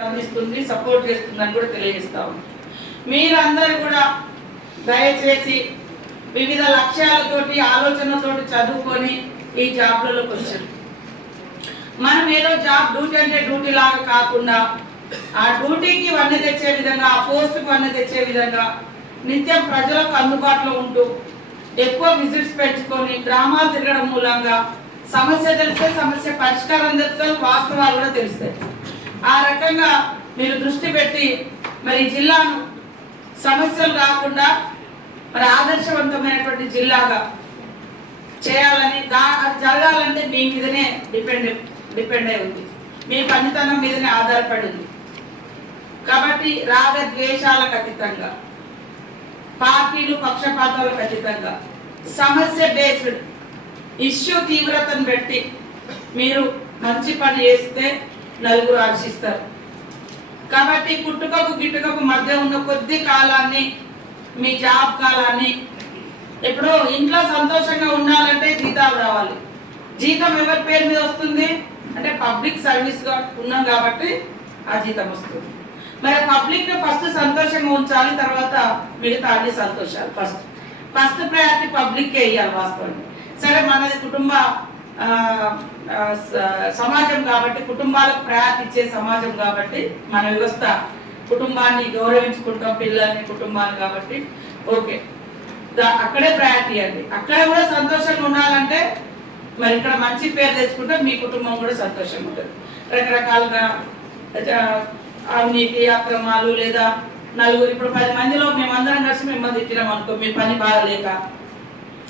అందిస్తుంది, సపోర్ట్ చేస్తుందని కూడా తెలియజేస్తాం. మీరందరూ కూడా దయచేసి వివిధ లక్ష్యాలతోటి ఆలోచనలతోటి చదువుకొని ఈ జాబ్లలోకి వచ్చారు. మనం ఏదో జాబ్ డ్యూటీ అంటే డ్యూటీ లాగా కాకుండా ఆ డ్యూటీకి వన్నె తెచ్చే విధంగా, ఆ పోస్టుకి వన్నె తెచ్చే విధంగా నిత్యం ప్రజలకు అందుబాటులో ఉంటూ ఎక్కువ విజిట్స్ పెంచుకొని గ్రామాలు తిరగడం మూలంగా సమస్య తెలిస్తే సమస్య పరిష్కారం తెలుస్తుంది, వాస్తవాలు కూడా తెలుస్తాయి. ఆ రకంగా మీరు దృష్టి పెట్టి మరి జిల్లాను సమస్యలు కాకుండా మరి ఆదర్శవంతమైనటువంటి జిల్లాగా చేయాలని, అది జరగాలంటే మీ మీదనే డిపెండ్ అయి ఉంది, మీ పనితనం మీదనే ఆధారపడి ఉంది. కాబట్టి రాగ ద్వేషాలకు అతీతంగా, పార్టీలు పక్షపాతాలకు అతీతంగా సమస్య బేస్డ్ ఇష్యూ తీవ్రతను పెట్టి మీరు మంచి పని చేస్తే నలుగురు ఆశిస్తారు. కాబట్టి కుట్టుకకు గిట్టుకకు మధ్య ఉన్న కొద్ది కాలాన్ని, మీ జాబ్ కాలాన్ని, ఇప్పుడు ఇంట్లో సంతోషంగా ఉండాలంటే జీతాలు రావాలి. జీతం ఎవరి పేరు మీద వస్తుంది అంటే పబ్లిక్ సర్వీస్ గా ఉన్నాం కాబట్టి ఆ జీతం వస్తుంది. మరి పబ్లిక్ ని ఫస్ట్ సంతోషంగా ఉంచాలి, తర్వాత మిగతా అన్ని సంతోషాలు. ఫస్ట్ ప్రయారిటీ పబ్లిక్కే ఇవ్వాలి వాస్తవాన్ని. సరే, మనది కుటుంబ సమాజం కాబట్టి, కుటుంబాలకు ప్రయారిటీ ఇచ్చే సమాజం కాబట్టి మన వ్యవస్థ కుటుంబాన్ని గౌరవించుకుంటాం, పిల్లల్ని, కుటుంబాన్ని. కాబట్టి ఓకే, అక్కడే ప్రయారిటీ అండి. అక్కడ కూడా సంతోషంగా ఉండాలంటే మరి ఇక్కడ మంచి పేరు తెచ్చుకుంటే మీ కుటుంబం కూడా సంతోషంగా ఉంటుంది. రకరకాలుగా అవినీతి అక్రమాలు లేదా నలుగురు, ఇప్పుడు 10 మందిలో మేమందరం కలిసి మిమ్మల్ని తిట్టినాం అనుకో, మీ పని బాగలేక